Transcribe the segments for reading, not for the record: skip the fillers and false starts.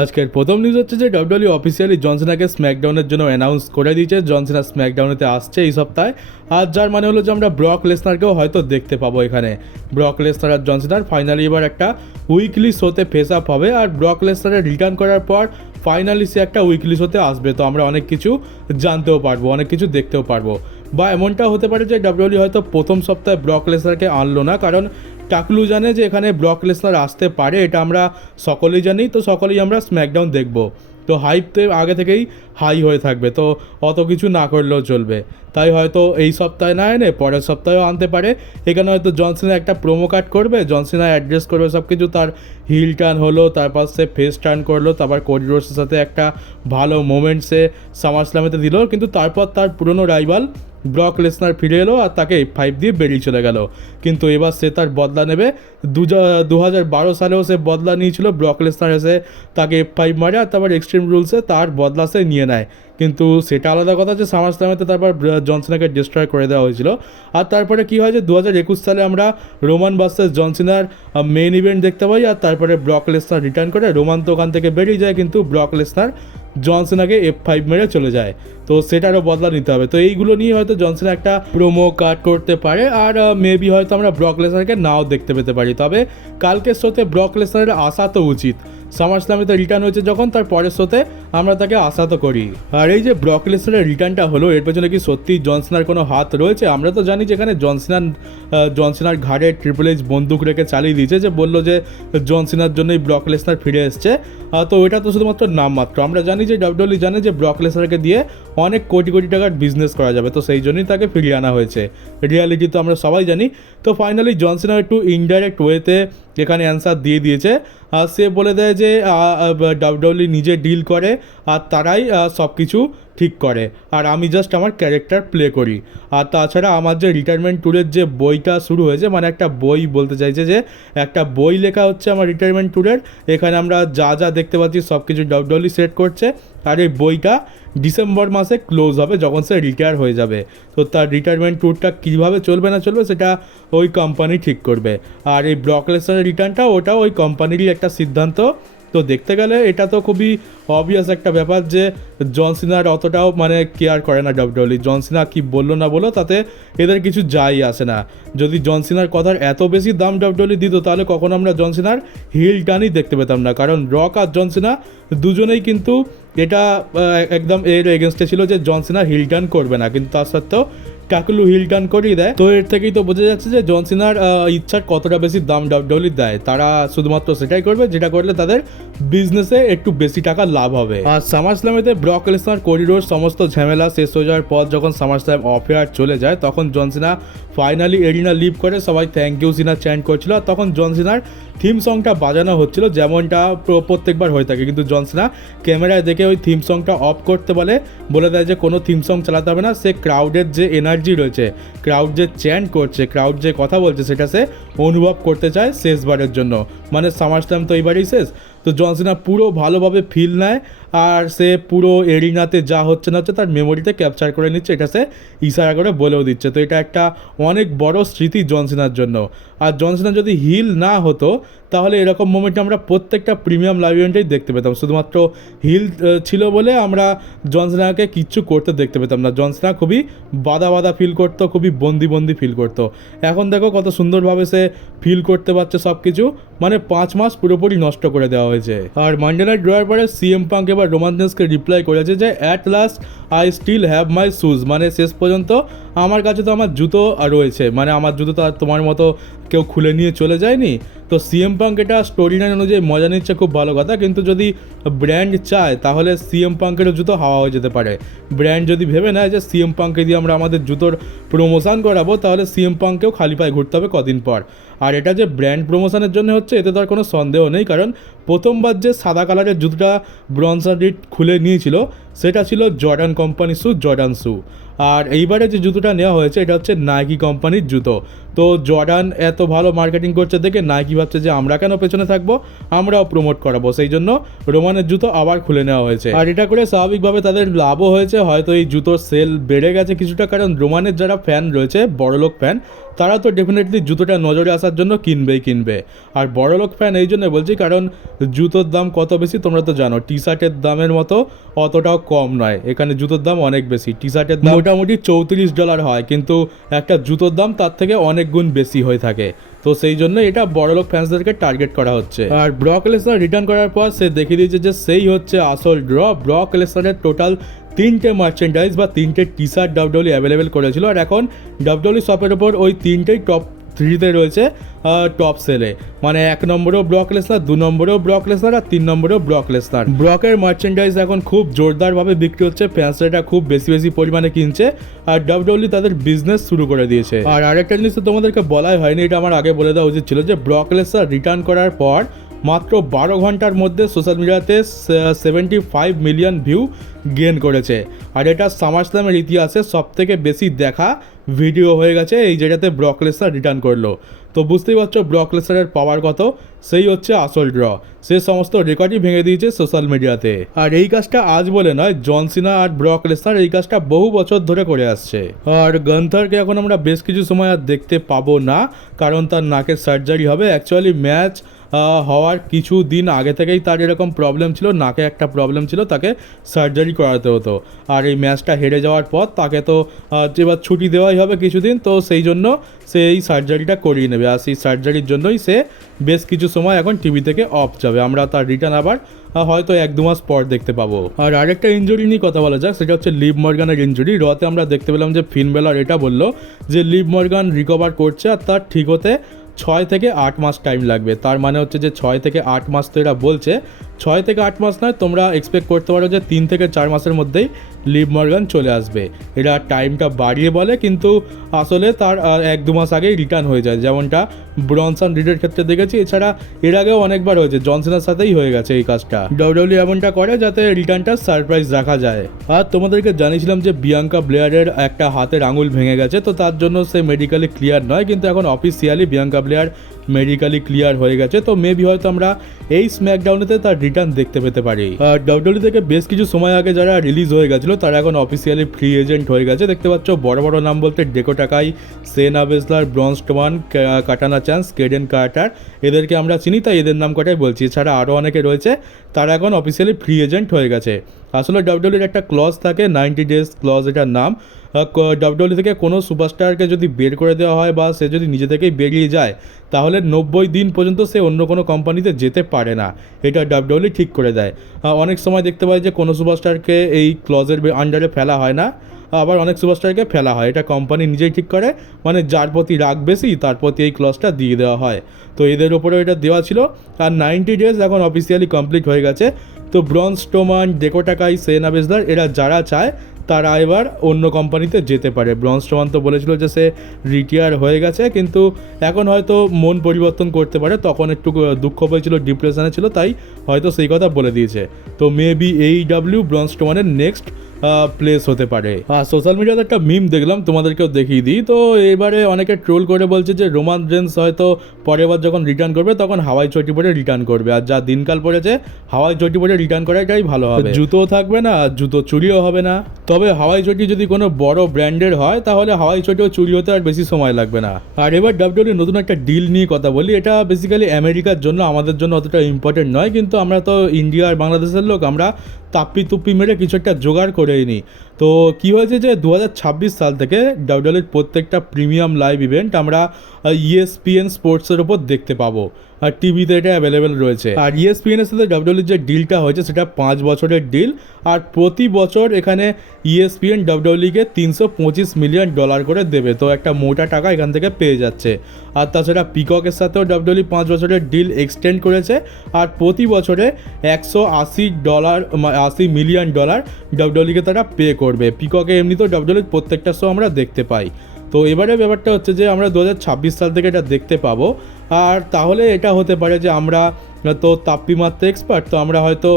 আজকের প্রথম নিউজ হচ্ছে যে ডাব্লিউডব্লিউ অফিসিয়ালি জন সিনাকে স্ম্যাকডাউনের জন্য অ্যানাউন্স করে দিয়েছে। জন সিনা স্ম্যাকডাউনেতে আসছে এই সপ্তাহে। আর যার মানে হলো যে আমরা ব্রক লেসনারকেও হয়তো দেখতে পাবো এখানে। ব্রক লেসনার আর জন সিনার ফাইনালি এবার একটা উইকলি শোতে ফেস আপ হবে। আর ব্রক লেসনারের রিটার্ন করার পর ফাইনালি সে একটা উইকলি শোতে আসবে, তো আমরা অনেক কিছু জানতেও পারবো, অনেক কিছু দেখতেও পারবো। বা এমনটা হতে পারে যে ডাব্লিউডব্লিউ হয়তো প্রথম সপ্তাহে ব্রক লেসনারকে আনলো না, কারণ টাকলু জানে যে এখানে ব্রক লেসনার আসতে পারে, এটা আমরা সকলেই জানি। তো সকলেই আমরা স্ম্যাকডাউন দেখব, তো হাইপতে আগে থেকেই হাই হয়ে থাকবে, তো অত কিছু না করলেও চলবে। তাই হয়তো এই সপ্তাহে না এনে পরের সপ্তাহেও আনতে পারে। এখানে হয়তো জন সিনা একটা প্রোমো কার্ড করবে, জন সিনা অ্যাড্রেস করবে সব কিছু, তার হিল টার্ন হলো, তারপর সে ফেস টার্ন করলো, তারপর কোডি রোডসের সাথে একটা ভালো মোমেন্ট সে সামার স্ল্যামেতে দিল, কিন্তু তারপর তার পুরনো রাইভাল ব্রক লেসনার ফিরে এলো আর তাকে F5 দিয়ে বেরিয়ে চলে গেল। কিন্তু এবার সে তার বদলা নেবে। 2012 সালেও সে বদলা নিয়েছিল, ব্রক লেসনার এসে তাকে F5 মারে আর তারপর এক্সট্রিম রুলসে তার বদলা সে নিয়ে নেয়। কিন্তু সেটা আলাদা কথা যে সামার স্ল্যামেতে তারপর জন সিনাকে ডিস্ট্রয় করে দেওয়া হয়েছিল। আর তারপরে কী হয় যে 2021 সালে আমরা রোমান ভার্সেস জন সিনার মেইন ইভেন্ট দেখতে পাই। আর তারপরে ব্রক লেসনার রিটার্ন করে, রোমান তো ওখান থেকে বেরিয়ে যায়, কিন্তু ব্রক লেসনার জন সিনাকে F5 মেরে চলে যায়। তো সেটারও বদলা নিতে হবে। তো এইগুলো নিয়ে হয়তো জন সিনা একটা প্রোমো কাট করতে পারে। আর মেবি হয়তো আমরা ব্রক লেসনারকে নাও দেখতে পেতে পারি। তবে কালকের শোতে ব্রক লেসনারের আসা তো উচিত। সামার স্ল্যামেতে রিটার্ন হয়েছে যখন, তার পরের শোতে আমরা তাকে আশা তো করি। আর এই যে ব্রক লেসনারের রিটার্নটা হলো, এর পেছনে কি সত্যি জন সিনার কোনো হাত রয়েছে? আমরা তো জানি যেখানে জন সিনার ঘাড়ে ট্রিপল এইচ বন্দুক রেখে চালিয়ে দিয়েছে, যে বললো যে জন সিনার জন্যই ব্রক লেসনার ফিরে এসছে। তো এটা তো শুধুমাত্র নামমাত্র। আমরা জানি যে ডাব্লিউডব্লিউ জানে যে ব্রক লেসনারকে দিয়ে অনেক কোটি কোটি টাকার বিজনেস করা যাবে, তো সেই জন্যই তাকে ফিরিয়ে আনা হয়েছে। রিয়ালিটি তো আমরা সবাই জানি। তো ফাইনালি জন সিনা একটু ইনডাইরেক্ট ওয়েতে এখানে অ্যান্সার দিয়ে দিয়েছে। আর সে বলে দেয় যে ডাব্লিউডব্লিউ নিজে ডিল করে আর তারাই সব কিছু ঠিক করে, আর আমি জাস্ট আমার ক্যারেক্টার প্লে করি। আর তাছাড়া আমার যে রিটায়ারমেন্ট ট্যুরের যে বইটা শুরু হয়েছে, মানে একটা বই বলতে চাইছে যে একটা বই লেখা হচ্ছে আমার রিটায়ারমেন্ট ট্যুরের। এখানে আমরা যা যা দেখতে পাচ্ছি সব কিছু ডাব্লিউডব্লিউ সেট করছে। আর এই বইটা ডিসেম্বর মাসে ক্লোজ হবে, যখন সে রিটায়ার হয়ে যাবে। তো তার রিটায়ারমেন্ট ট্যুরটা কীভাবে চলবে না চলবে সেটা ওই কোম্পানি ঠিক করবে। আর এই ব্রক লেসনারের রিটার্নটা ওটাও ওই কোম্পানিরই একটা সিদ্ধান্ত। তো দেখতে গেলে এটা তো খুবই অবভিয়াস একটা ব্যাপার যে জন সিনার অতটাও মানে কেয়ার করে না ডাব্লিউডব্লিউ। জন সিনা কী বললো না বলো তাতে এদের কিছু যাই আসে না। যদি জন সিনার কথার এত বেশি দাম ডাব্লিউডব্লিউ দিত, তাহলে কখনো আমরা জন সিনার হিল টানই দেখতে পেতাম না। কারণ রক আর জন সিনা দুজনেই কিন্তু এটা একদম এর এগেনস্টে ছিল যে জন সিনা হিল টার্ন করবে না, কিন্তু তার সত্ত্বেও টাকলু হিল টার্ন করিয়ে দেয়। তো এর থেকেই তো বোঝা যাচ্ছে যে জন সিনার ইচ্ছার কতটা বেশি দাম ডাব্লিউডব্লিউ দেয়। তারা শুধুমাত্র সেটাই করবে যেটা করলে তাদের বিজনেসে একটু বেশি টাকা লাভ হবে। আর সামার স্ল্যামেতে ব্রক লেসনার করিডোর সমস্ত ঝামেলা শেষ হয়ে যাওয়ার পর যখন সামার স্ল্যাম অফ এয়ার চলে যায়, তখন জন সিনা ফাইনালি এরিনা লিভ করে, সবাই থ্যাংক ইউ সিনা চ্যান্ট করছিল। আর তখন জন সিনার থিম সংটা বাজানো হচ্ছিল, যেমনটা প্রত্যেকবার হয়ে থাকে। কিন্তু জন সিনা ক্যামেরায় দেখে ওই থিম সংটা অফ করতে বলে দেয় যে কোনো থিম সং চালাতে হবে না। সে ক্রাউডের যে এনার্জি রয়েছে, ক্রাউড যে চ্যান্ট করছে, ক্রাউড যে কথা বলছে, সেটা সে অনুভব করতে চায় শেষবারের জন্য। মানে সামার স্ল্যাম তো এইবারই শেষ। তো জন সিনা পুরো ভালোভাবে ফিল নেয়, আর সে পুরো এরিনাতে যা হচ্ছে না হচ্ছে তার মেমোরিতে ক্যাপচার করে নিচ্ছে, এটা সে ইশারা করে বলেও দিচ্ছে। তো এটা একটা অনেক বড় স্মৃতি জন সিনার জন্য। আর জন সিনা যদি হিল না হতো, তাহলে এরকম মোমেন্টে আমরা প্রত্যেকটা প্রিমিয়াম লাইভ ইভেন্টেই দেখতে পেতাম। শুধুমাত্র হিল ছিল বলে আমরা জন সিনাকে কিচ্ছু করতে দেখতে পেতাম না। জন সিনা খুবই বাধা ফিল করতো, খুবই বন্দি ফিল করতো। এখন দেখো কত সুন্দরভাবে সে ফিল করতে পারছে সব কিছু। মানে 5 মাস পুরোপুরি নষ্ট করে দেওয়া হয়েছে। আর মানডে নাইট ড্রয়ের পরে সিএম পাঙ্ক এবার রোমান রেন্সকে রিপ্লাই করেছে যে at last I still have my shoes, মানে শেষ পর্যন্ত আমার কাছে তো আমার জুতো রয়েছে, মানে আমার জুতো তো আর তোমার মতো কেউ খুলে নিয়ে চলে যায়নি। তো সিএম পাঙ্ক এটা স্টোরি লাইন অনুযায়ী মজা নিচ্ছে, খুব ভালো কথা। কিন্তু যদি ব্র্যান্ড চায় তাহলে সিএম পাঙ্কেরও জুতো হাওয়া হয়ে যেতে পারে। ব্র্যান্ড যদি ভেবে নেয় যে সিএম পাঙ্কে দিয়ে আমরা আমাদের জুতোর প্রমোশন করাবো, তাহলে সিএম পাঙ্কেও খালি পায়ে ঘুরতে হবে কদিন পর। আর এটা যে ব্র্যান্ড প্রমোশনের জন্য হচ্ছে এতে তো আর কোনো সন্দেহ নেই, কারণ প্রথমবার যে সাদা কালারের জুতোটা ব্রনসন রিড খুলে নিয়েছিল সেটা ছিল জর্ডান কোম্পানি শু, জর্ডান শু। আর এইবারে যে জুতোটা নেওয়া হয়েছে এটা হচ্ছে নাইকি কোম্পানির জুতো। তো জর্ডান এত ভালো মার্কেটিং করছে দেখে নাইকি ভাবছে যে আমরা কেন পেছনে থাকবো, আমরাও প্রমোট করাবো, সেই জন্য রোমানের জুতো আবার খুলে নেওয়া হয়েছে। আর এটা করে স্বাভাবিকভাবে তাদের লাভও হয়েছে, হয়তো এই জুতোর সেল বেড়ে গেছে কিছুটা, কারণ রোমানের যারা ফ্যান রয়েছে বড়লোক ফ্যান, তারা তো ডেফিনেটলি জুতোটা নজরে আসার জন্য কিনবে। আর বড়লোক ফ্যান এই জন্য বলছি কারণ জুতোর দাম কত বেশি তোমরা তো জানো, টি শার্টের দামের মতো অতটাও কম নয়, এখানে জুতোর দাম অনেক বেশি। টি শার্টের দাম মোটামুটি $34 হয়, কিন্তু একটা জুতোর দাম তার থেকে অনেক গুণ বেশি হয়ে থাকে। তো সেই জন্য এটা বড়লোক ফ্যান্সদেরকে টার্গেট করা হচ্ছে। আর ব্রক লেসনার রিটার্ন করার পর সে দেখিয়ে দিয়েছে যে সেই হচ্ছে আসল ড্র। ব্রক লেসনারের টোটাল 3টে মার্চেন্ডাইজ বা 3টে টি শার্ট ডাব্লিউডব্লিউ অ্যাভেলেবেল করেছিল, আর এখন ডাব্লিউডব্লিউ শপের ওপর ওই 3টেই টপ 3তে রয়েছে টপ সেলে। মানে 1 নম্বরেও ব্রক লেসনার, 2 নম্বরেও ব্রক লেসনার আর 3 নম্বরেও ব্রক লেসনার। ব্রকের মার্চেন্ডাইজ এখন খুব জোরদারভাবে বিক্রি হচ্ছে, ফ্যান্সরা এটা খুব বেশি পরিমাণে কিনছে, আর ডাব্লিউডব্লিউ তাদের বিজনেস শুরু করে দিয়েছে। আর আরেকটা জিনিস তো তোমাদেরকে বলাই হয়নি, এটা আমার আগে বলে দেওয়া উচিত ছিল, যে ব্রক লেসনার রিটার্ন করার পর মাত্র 12 ঘন্টার মধ্যে সোশ্যাল মিডিয়াতে 75 মিলিয়ন ভিউ গেন করেছে। আর এটা সামারস্ল্যামের ইতিহাসে সবথেকে বেশি দেখা ভিডিও হয়ে গেছে এই যেটাতে ব্রক লেসনার রিটার্ন করলো। তো বুঝতেই পারছো ব্রক লেসনারের পাওয়ার কত, সেই হচ্ছে আসল ড্র। সে সমস্ত রেকর্ডই ভেঙে দিয়েছে সোশ্যাল মিডিয়াতে। আর এই কাজটা আজ বলে নয়, জন সিনা আর ব্রক লেসনার এই কাজটা বহু বছর ধরে করে আসছে। আর গান্থারকে এখন আমরা বেশ কিছু সময় আর দেখতে পাবো না, কারণ তার নাকের সার্জারি হবে। অ্যাকচুয়ালি ম্যাচ হওয়ার কিছু দিন আগে থেকেই তার এরকম প্রবলেম ছিল, নাকে একটা প্রবলেম ছিল, তাকে সার্জারি করাতে হতো। আর এই ম্যাচটা হেরে যাওয়ার পর তাকে তো এবার ছুটি দেওয়াই হবে কিছুদিন, তো সেই জন্য সে এই সার্জারিটা করিয়ে নেবে। আর সেই সার্জারির জন্যই সে বেশ কিছু সময় এখন টিভি থেকে অফ যাবে। আমরা তার রিটার্ন আবার হয়তো 1-2 মাস পর দেখতে পাবো। আর আরেকটা ইনজুরি নিয়ে কথা বলা যাক, সেটা হচ্ছে লিভ মর্গানের ইনজুরি। রতে আমরা দেখতে পেলাম যে ফিন বেলার এটা বললো যে লিভ মর্গান রিকভার করছে, আর তার ঠিক হতে 6 থেকে 8 মাস টাইম লাগবে। তার মানে হচ্ছে যে 6 থেকে 8 মাস তো এরা বলছে, 6 থেকে 8 মাস নয়, তোমরা এক্সপেক্ট করতে পারো যে 3 থেকে 4 মাসের মধ্যেই লিভ মর্গান চলে আসবে। এরা টাইমটা বাড়িয়ে বলে, কিন্তু আসলে তার 1-2 মাস আগেই রিটার্ন হয়ে যায়, যেমনটা ব্রনসন রিডের ক্ষেত্রে দেখেছি। এছাড়া এর আগেও অনেকবার হয়েছে, জনসনের সাথেই হয়ে গেছে এই কাজটা। ডাব্লিউডব্লিউ এমনটা করে যাতে রিটার্নটা সারপ্রাইজ রাখা যায়। আর তোমাদেরকে জানিয়েছিলাম যে বিয়াঙ্কা ব্লেয়ারের একটা হাতের আঙুল ভেঙে গেছে, তো তার জন্য সে মেডিকেলি ক্লিয়ার নয়, কিন্তু এখন officially Bianca Blair medically clear হয়ে গেছে। তো মেবি হয়তো আমরা এই স্ম্যাকডাউনেতে তার রিটার্ন দেখতে পেতে পারি। আর ডাব্লিউডব্লিউ থেকে বেশ কিছু সময় আগে যারা রিলিজ হয়ে গেছিল তারা এখন অফিসিয়ালি ফ্রি এজেন্ট হয়ে গেছে। দেখতে পাচ্ছ বড় বড় নাম বলতে ডেকো টাকাই, সেনা বেসলার, ব্রন স্ট্রোমান, কাটানা চান্স, কেডেন কার্টার, এদেরকে আমরা চিনি তাই এদের নাম কটাই বলছি। এছাড়া আরও অনেকে রয়েছে, তারা এখন অফিসিয়ালি ফ্রি এজেন্ট হয়ে গেছে। আসলে ডাব্লিউডব্লিউর একটা ক্লজ থাকে, 90 ডেজ ক্লজ এটার নাম। ডাব্লিউডব্লিউ থেকে কোনো সুপারস্টারকে যদি বের করে দেওয়া হয় বা সে যদি নিজে থেকেই বেরিয়ে যায়, তাহলে 90 দিন পর্যন্ত সে অন্য কোনো কোম্পানিতে যেতে পারে না। এটা ডাব্লিউডব্লিউ ঠিক করে দেয়। অনেক সময় দেখতে পাই যে কোনো সুপারস্টারকে এই ক্লজের আন্ডারে ফেলা হয় না, আবার অনেক সুপারস্টারকে ফেলা হয়। এটা কোম্পানি নিজেই ঠিক করে, মানে যার প্রতি রাগ বেশি তার প্রতি এই ক্লজটা দিয়ে দেওয়া হয়। তো এদের ওপরেও এটা দেওয়া ছিল। আর 90 ডেজ এখন অফিসিয়ালি কমপ্লিট হয়ে গেছে। তো ব্রন স্ট্রোমান, ডেকো টাকাই, সেনা বেসলার এরা যারা চায় তারা এবার অন্য কোম্পানিতে যেতে পারে। ব্রন স্ট্রোমান তো বলেছিল যে সে রিটায়ার হয়ে গেছে, কিন্তু এখন হয়তো মন পরিবর্তন করতে পারে, তখন একটু দুঃখ পেয়েছিল, ডিপ্রেশনে ছিল, তাই হয়তো সেই কথা বলে দিয়েছে। তো মেবি AEW ব্রন স্ট্রোমানের নেক্সট প্লেস হতে পারে। সোশ্যাল মিডিয়াতে একটা মিম দেখলাম, তোমাদেরকেও দেখিয়ে দিই। তো এবারে অনেকে ট্রোল করে বলছে যে রোমান রেন্স হয়তো পরের বার যখন রিটার্ন করবে তখন হাওয়াই চটি পরে রিটার্ন করবে। আর যা দিনকাল পড়েছে, হাওয়াই চটি পরে রিটার্ন করাটাই ভালো হবে। জুতোও থাকবে না, জুতো চুরিও হবে না। তবে হাওয়াই চটি যদি কোনো বড় ব্র্যান্ডের হয়, তাহলে হাওয়াই চটিও চুরি হতে আর বেশি সময় লাগবে না। আর এবার ডাব্লিউডব্লিউ নতুন একটা ডিল নিয়ে কথা বলি। এটা বেসিক্যালি আমেরিকার জন্য, আমাদের জন্য অতটা ইম্পর্টেন্ট নয়, কিন্তু আমরা তো ইন্ডিয়া আর বাংলাদেশের লোক, আমরা তাপ্পি তুপ্পি মেরে কিছু একটা জোগাড় করেই নিই। তো কী হয়েছে যে 2026 সাল থেকে ডাব্লিউডব্লিউর প্রত্যেকটা প্রিমিয়াম লাইভ ইভেন্ট আমরা ESPN স্পোর্টসের ওপর দেখতে পাবো। আর টিভিতে এটা অ্যাভেলেবেল রয়েছে। আর ESPN-এর সাথে ডাব্লিউডব্লিউর যে ডিলটা হয়েছে সেটা 5 বছরের ডিল। আর প্রতি বছর এখানে ESPN ডাব্লিউডব্লিউকে $325 মিলিয়ন করে দেবে। তো একটা মোটা টাকা এখান থেকে পেয়ে যাচ্ছে। আর তাছাড়া পিককের সাথেও ডাব্লিউডব্লিউ 5 বছরের ডিল এক্সটেন্ড করেছে। আর প্রতি বছরে $180 মিলিয়ন ডাব্লিউডব্লিউকে তারা পে করবে। পিককে এমনিতেও ডাব্লিউডব্লিউর প্রত্যেকটা শো আমরা দেখতে পাই। তো এবারে ব্যাপারটা হচ্ছে যে আমরা 2026 সাল থেকে এটা দেখতে পাবো। আর তাহলে এটা হতে পারে যে আমরা তো তাপ্পি মারতে এক্সপার্ট, তো আমরা হয়তো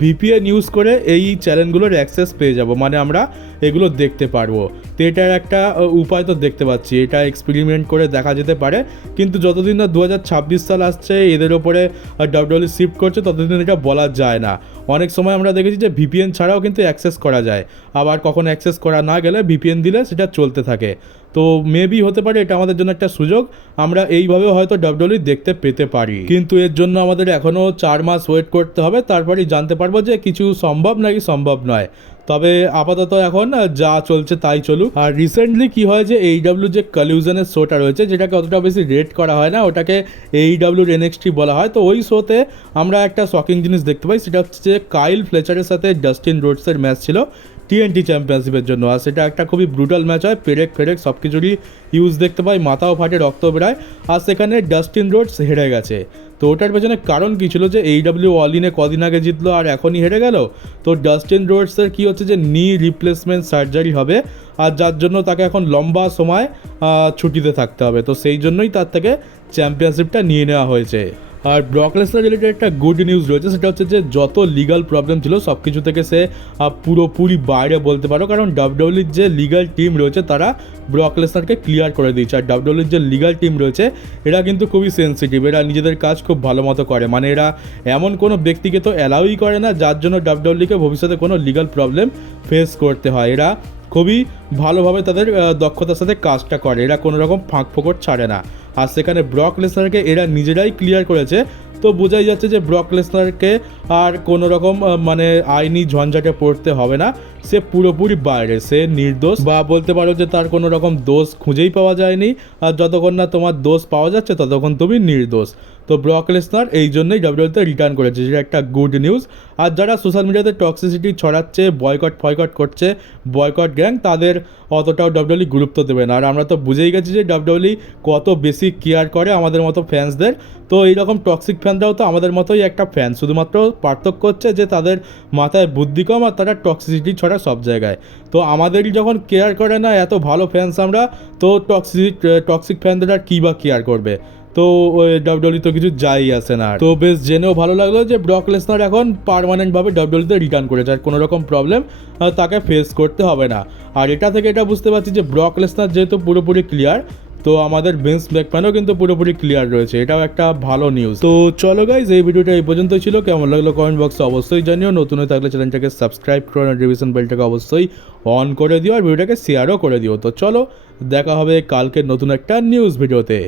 ভিপিএন ইউজ করে এই চ্যানেলগুলোর অ্যাক্সেস পেয়ে যাব, মানে আমরা এগুলো দেখতে পারবো। তো এটার একটা উপায় তো দেখতে পাচ্ছি, এটা এক্সপেরিমেন্ট করে দেখা যেতে পারে, কিন্তু যতদিন না 2026 সাল আসছে এদের ওপরে ডাব্লিউডাব্লিউ শিফট করছে ততদিন এটা বলা যায় না। অনেক সময় আমরা দেখেছি যে ভিপিএন ছাড়াও কিন্তু অ্যাক্সেস করা যায়, আবার কখন অ্যাক্সেস করা না গেলে ভিপিএন দিলে সেটা চলতে থাকে। তো মেবি হতে পারে এটা আমাদের জন্য একটা সুযোগ, আমরা এইভাবে হয়তো ডাব্লিউডাব্লিউ দেখতে পেতে পারি, কিন্তু এর জন্য আমাদের এখনও 4 মাস ওয়েট করতে হবে, তারপরেই জানতে পারবো যে কিছু সম্ভব নাকি সম্ভব নয়। তবে আপাতত এখন যা চলছে তাই চলুক। আর রিসেন্টলি কি হয় যে এইডাব্লিউ যে কলিউশনের শোটা রয়েছে, যেটাকে অতটা বেশি রেট করা হয় না, ওটাকে এইডাব্লিউর এনএক্সটি বলা হয়। তো ওই শোতে আমরা একটা শকিং জিনিস দেখতে পাই, সেটা হচ্ছে যে কাইল ফ্লেচারের সাথে ডাস্টিন রোডসের ম্যাচ ছিল টিএনটি চ্যাম্পিয়নশিপের জন্য। আর সেটা একটা খুবই ব্রুটাল ম্যাচ হয়, পেরেক সব কিছুরই ইউজ দেখতে পাই, মাথাও ফাটে, রক্ত বেরায়, আর সেখানে ডাস্টিন রোডস হেরে গেছে। তো ওটার পেছনে কারণ কী ছিল যে এইডাব্লিউ অল ইনে কদিন আগে জিতলো আর এখনই হেরে গেল। তো ডাস্টিন রোডসের কী হচ্ছে যে নি রিপ্লেসমেন্ট সার্জারি হবে, আর যার জন্য তাকে এখন লম্বা সময় ছুটিতে থাকতে হবে। তো সেই জন্যই তার থেকে চ্যাম্পিয়নশিপটা নিয়ে নেওয়া হয়েছে। আর ব্রক লেসনার রিলেটেড একটা গুড নিউজ রয়েছে, সেটা হচ্ছে যে যত লিগাল প্রবলেম ছিল সব কিছু থেকে সে পুরোপুরি বাইরে বলতে পারো, কারণ ডাব্লিউডাব্লিউর যে লিগাল টিম রয়েছে তারা ব্রক লেসনারকে ক্লিয়ার করে দিয়েছে। আর ডাব্লিউডাব্লিউর যে লিগাল টিম রয়েছে এরা কিন্তু খুবই সেন্সিটিভ, এরা নিজেদের কাজ খুব ভালো মতো করে, মানে এরা এমন কোনো ব্যক্তিকে তো অ্যালাউই করে না যার জন্য ডাব্লিউডাব্লিউকে ভবিষ্যতে কোনো লিগাল প্রবলেম ফেস করতে হয়। এরা খুবই ভালোভাবে তাদের দক্ষতার সাথে কাজটা করে, এরা কোনো রকম ফাঁক ফোকর ছাড়ে না। আর সেখানে ব্রক লেসনারকে এরা নিজেরাই ক্লিয়ার করেছে, তো বোঝাই যাচ্ছে যে ব্রক লেসনারকে আর কোনো রকম মানে আইনি ঝঞ্ঝাটে পড়তে হবে না, সে পুরোপুরি বাইরে, সে নির্দোষ, বা বলতে পারো যে তার কোনো রকম দোষ খুঁজেই পাওয়া যায়নি। আর যতক্ষণ না তোমার দোষ পাওয়া যাচ্ছে ততক্ষণ তুমি নির্দোষ। তো ব্রক লেসনার এই জন্যই ডাব্লিউডাব্লিউতে রিটার্ন করেছে, যেটা একটা গুড নিউজ। আর যারা সোশ্যাল মিডিয়াতে টক্সিসিটি ছড়াচ্ছে, বয়কট করছে, বয়কট গ্যাং, তাদের অতটাও ডাব্লিউডাব্লিউ গুরুত্ব দেবে না। আর আমরা তো বুঝেই গেছি যে ডাব্লিউডাব্লিউ কত বেশি কেয়ার করে আমাদের মতো ফ্যান্সদের। তো এইরকম টক্সিক ফ্যানরাও তো আমাদের মতোই একটা ফ্যান, শুধুমাত্র পার্থক্য হচ্ছে যে তাদের মাথায় বুদ্ধি কম আর তারা টক্সিসিটি ছড়া সব জায়গায়। তো আমাদেরই যখন কেয়ার করে না এত ভালো ফ্যান্স আমরা, তো টক্সিক ফ্যানদের আর কী বা কেয়ার করবে। তো ডাব্লিউডাব্লিউ তো কিছু যাই আসে না। তো বেশ জেনেও ভালো লাগলো যে ব্রক লেসনার এখন পার্মানেন্টভাবে ডাব্লিউডাব্লিউতে রিটার্ন করেছে, আর কোনো রকম প্রবলেম তাকে ফেস করতে হবে না। আর এটা থেকে এটা বুঝতে পারছি যে ব্রক লেসনার যেহেতু পুরোপুরি ক্লিয়ার, তো আমাদের ভিন্স ম্যাকম্যানও কিন্তু পুরোপুরি ক্লিয়ার রয়েছে, এটাও একটা ভালো নিউজ। তো চলো গাইজ, এই ভিডিওটা এই পর্যন্তই ছিল। কেমন লাগলো কমেন্ট বক্সে অবশ্যই জানিও। নতুন হয়ে থাকলে চ্যানেলটাকে সাবস্ক্রাইব করো, নোটিফিকেশন বেলটাকে অবশ্যই অন করে দিও, আর ভিডিওটাকে শেয়ারও করে দিও। তো চলো, দেখা হবে কালকে নতুন একটা নিউজ ভিডিওতে।